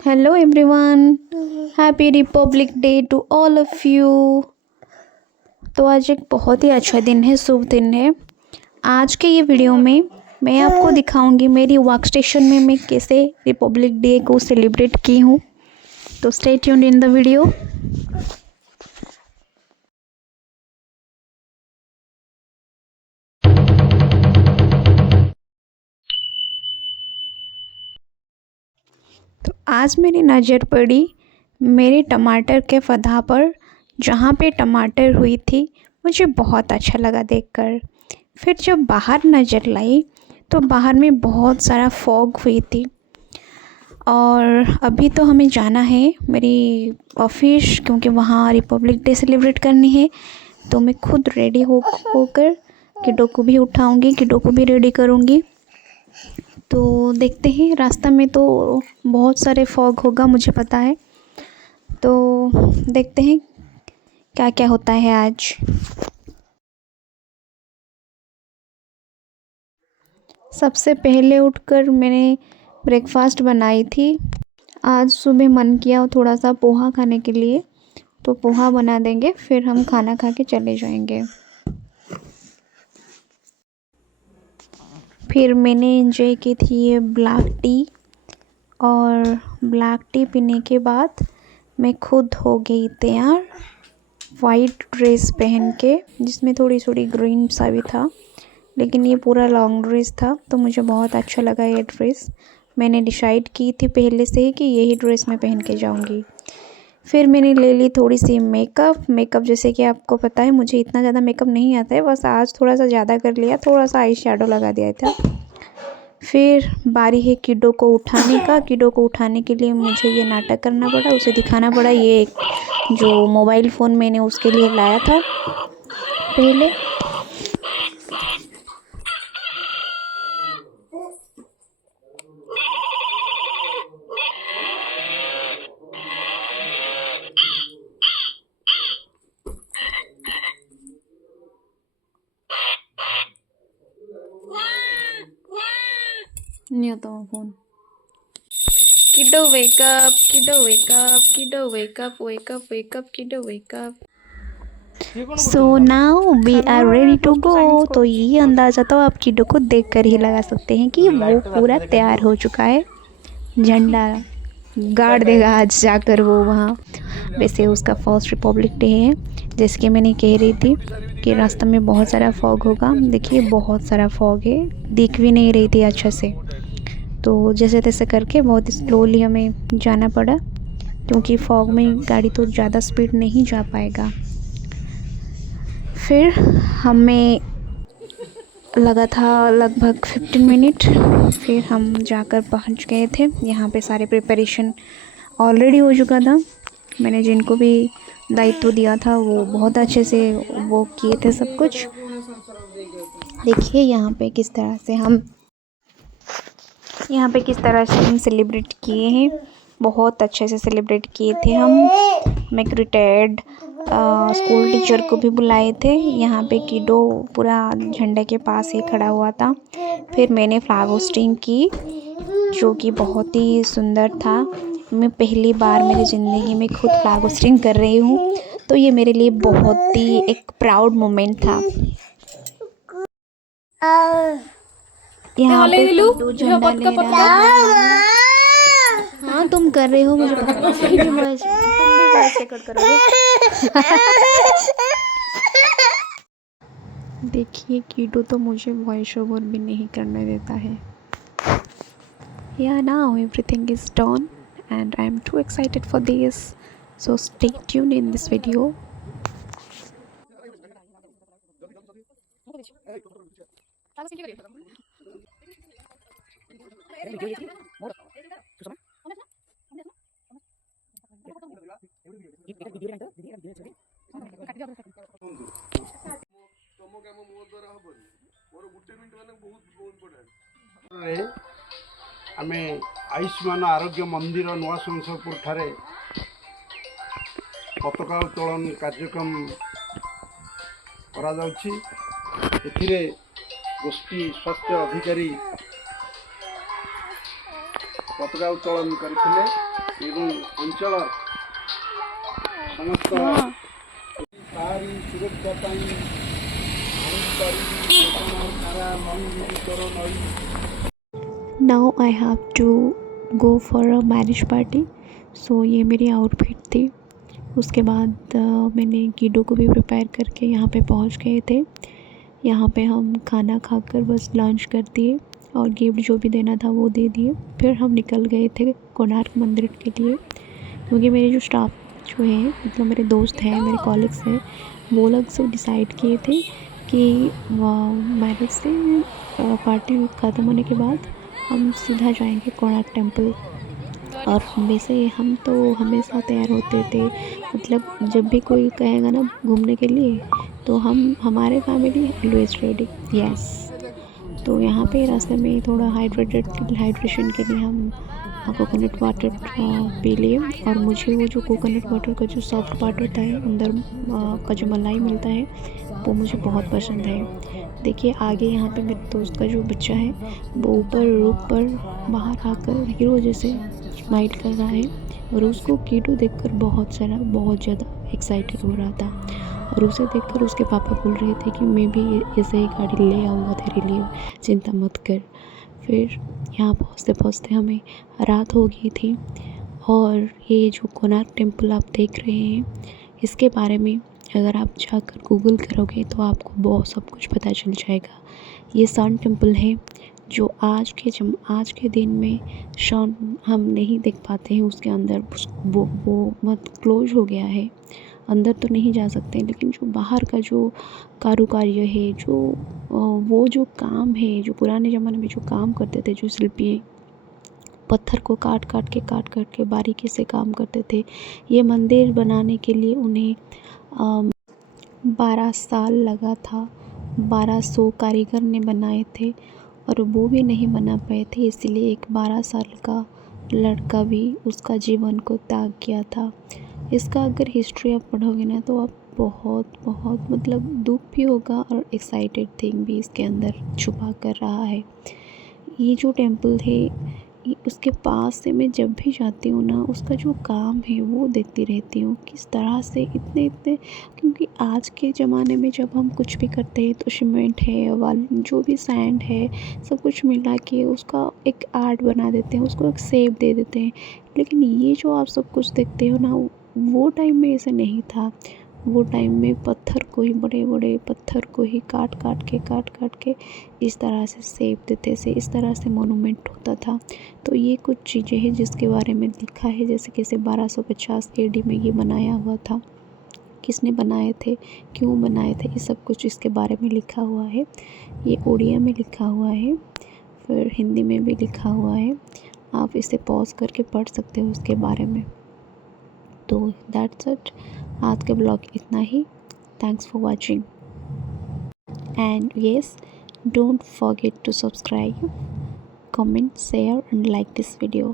Hello everyone, happy republic day to all of you. तो आज एक बहुत ही अच्छा दिन है, शुभ दिन है। आज के ये वीडियो में मैं आपको दिखाऊंगी मेरी वर्क स्टेशन में मैं कैसे रिपब्लिक डे को सेलिब्रेट की हूँ। तो stay tuned in the video. तो आज मेरी नज़र पड़ी मेरे टमाटर के पौधा पर, जहाँ पे टमाटर हुई थी। मुझे बहुत अच्छा लगा देखकर। फिर जब बाहर नज़र लाई तो बाहर में बहुत सारा फॉग हुई थी। और अभी तो हमें जाना है मेरी ऑफिस, क्योंकि वहाँ रिपब्लिक डे सेलिब्रेट करनी है। तो मैं खुद रेडी होकर किडो को भी उठाऊंगी, किडो को भी रेडी करूँगी। तो देखते हैं, रास्ता में तो बहुत सारे फॉग होगा, मुझे पता है। तो देखते हैं क्या क्या होता है आज। सबसे पहले उठकर मैंने ब्रेकफास्ट बनाई थी। आज सुबह मन किया थोड़ा सा पोहा खाने के लिए, तो पोहा बना देंगे, फिर हम खाना खा के चले जाएंगे। फिर मैंने एंजॉय की थी ये ब्लैक टी, और ब्लैक टी पीने के बाद मैं खुद हो गई तैयार, वाइट ड्रेस पहन के, जिसमें थोड़ी थोड़ी ग्रीन सा भी था, लेकिन ये पूरा लॉन्ग ड्रेस था। तो मुझे बहुत अच्छा लगा ये ड्रेस। मैंने डिसाइड की थी पहले से ही कि यही ड्रेस मैं पहन के जाऊंगी। फिर मैंने ले ली थोड़ी सी मेकअप। जैसे कि आपको पता है मुझे इतना ज़्यादा मेकअप नहीं आता है, बस आज थोड़ा सा ज़्यादा कर लिया, थोड़ा सा आई शेडो लगा दिया था। फिर बारी है किडो को उठाने का। किडो को उठाने के लिए मुझे ये नाटक करना पड़ा, उसे दिखाना पड़ा। ये जो मोबाइल फ़ोन मैंने उसके लिए लाया था पहले। नहीं होता वो phone. Kiddo wake up, kiddo wake up, kiddo wake up, wake up, wake up, kiddo wake up. So now we are ready to go। तो ये अंदाज़ा तो आप किडो को देखकर ही लगा सकते हैं कि वो पूरा तैयार हो चुका है। झंडा गाड़ देगा आज जाकर वो वहाँ। वैसे उसका फर्स्ट रिपब्लिक डे है। जैसे कि मैंने कह रही थी कि रास्ते में बहुत सारा फॉग होगा। देखिए बहुत सारा फॉग है, दिख भी नहीं रही थी अच्छा से। तो जैसे तैसे करके बहुत स्लोली हमें जाना पड़ा, क्योंकि फॉग में गाड़ी तो ज़्यादा स्पीड नहीं जा पाएगा। फिर हमें लगा था लगभग 15 मिनट। फिर हम जाकर पहुंच गए थे। यहाँ पे सारे प्रिपरेशन ऑलरेडी हो चुका था। मैंने जिनको भी दायित्व दिया था वो बहुत अच्छे से वो किए थे सब कुछ। देखिए यहाँ पे किस तरह से हम सेलिब्रेट किए हैं। बहुत अच्छे से सेलिब्रेट किए थे हम। मैं एक रिटायर्ड स्कूल टीचर को भी बुलाए थे। यहाँ पे किडो पूरा झंडे के पास ही खड़ा हुआ था। फिर मैंने फ्लैग होस्टिंग की, जो कि बहुत ही सुंदर था। मैं पहली बार मेरी ज़िंदगी में खुद फ्लैग होस्टिंग कर रही हूँ, तो ये मेरे लिए बहुत ही एक प्राउड मोमेंट था। यहाँ पे किड्डू झंडा ले रहा है। हाँ तुम कर रहे हो, मुझे पता है। तुम भी वॉइस रिकॉर्ड करोगे। देखिए कीटू तो मुझे वॉइस ओवर भी नहीं करने देता है। Yeah, now everything is done and I am too excited for this. So stay tuned in this video. आम आयुष्मान आरोग्य मंदिर नुआ संसदपुर ठारे पताका उत्तोलन कार्यक्रम करा जाउछि। गोष्ठी स्वास्थ्य अधिकारी ପତାକା ଉତ୍ତୋଳନ କରିଥିଲେ ଏବଂ ଅଞ୍ଚଳ ସମସ୍ତ ତାରି ସୁରକ୍ଷା ପାଇଁ now I have to go for a marriage party. So ये मेरी आउटफिट थी। उसके बाद मैंने कीडो को भी प्रिपेयर करके यहाँ पे पहुँच गए थे। यहाँ पे हम खाना खाकर बस लंच कर दिए और गिफ्ट जो भी देना था वो दे दिए। फिर हम निकल गए थे कोणार्क मंदिर के लिए, क्योंकि मेरे जो स्टाफ जो हैं, मतलब मेरे दोस्त हैं, मेरे कॉलीग्स हैं, वो लोग सब डिसाइड किए थे कि मैरिज से पार्टी ख़त्म होने के बाद हम सीधा जाएंगे कोणार्क टेम्पल। और वैसे हम तो हमेशा तैयार होते थे, मतलब जब भी कोई कहेगा ना घूमने के लिए तो हमारे फैमिली ऑलवेज रेडी। यस। तो यहाँ पे रास्ते में थोड़ा हाइड्रेशन के लिए हम कोकोनट वाटर पी लिए। और मुझे वो जो कोकोनट वाटर का जो सॉफ्ट पार्ट होता है, अंदर का जो मलाई मिलता है, वो मुझे बहुत पसंद है। देखिए आगे यहाँ पे मेरे दोस्त का जो बच्चा है वो ऊपर रूफ पर बाहर आकर हीरो जैसे स्माइल कर रहा है, और उसको कीटू देखकर बहुत ज़्यादा एक्साइटेड हो रहा था। और उसे देखकर उसके पापा बोल रहे थे कि मैं भी ऐसे ही गाड़ी ले आऊँगा तेरे लिए, चिंता मत कर। फिर यहाँ पहुँचते हमें रात हो गई थी। और ये जो कोणार्क टेम्पल आप देख रहे हैं, इसके बारे में अगर आप जाकर गूगल करोगे तो आपको बहुत सब कुछ पता चल जाएगा। ये सन टेम्पल है जो आज के दिन में सन हम नहीं देख पाते हैं उसके अंदर। वो मत क्लोज हो गया है, अंदर तो नहीं जा सकते, लेकिन जो बाहर का जो कारुकार्य है, जो वो जो काम है, जो पुराने ज़माने में जो काम करते थे, जो शिल्पी पत्थर को काट काट के बारीकी से काम करते थे। ये मंदिर बनाने के लिए उन्हें 12 साल लगा था। 1200 कारीगर ने बनाए थे और वो भी नहीं बना पाए थे, इसलिए एक 12 साल का लड़का भी उसका जीवन को त्याग किया था। इसका अगर हिस्ट्री आप पढ़ोगे ना तो आप बहुत मतलब दुख भी होगा और एक्साइटेड थिंग भी इसके अंदर छुपा कर रहा है। ये जो टेम्पल है, उसके पास से मैं जब भी जाती हूँ ना, उसका जो काम है वो देखती रहती हूँ, किस तरह से इतने क्योंकि आज के ज़माने में जब हम कुछ भी करते हैं तो सीमेंट है, जो भी सैंड है, सब कुछ मिला के उसका एक आर्ट बना देते हैं, उसको एक शेप दे देते हैं। लेकिन ये जो आप सब कुछ देखते हो ना, वो टाइम में ऐसा नहीं था। वो टाइम में पत्थर को ही, बड़े पत्थर को ही काट के इस तरह से शेप देते थे, इस तरह से मोनूमेंट होता था। तो ये कुछ चीज़ें हैं जिसके बारे में लिखा है, जैसे कैसे 1250 AD में ये बनाया हुआ था, किसने बनाए थे, क्यों बनाए थे, ये सब कुछ इसके बारे में लिखा हुआ है। ये उड़िया में लिखा हुआ है, फिर हिंदी में भी लिखा हुआ है। आप इसे पॉज करके पढ़ सकते हो उसके बारे में। तो दैट्स इट, आज के ब्लॉग इतना ही। Thanks for watching and yes, don't forget to subscribe, comment, share and like this video.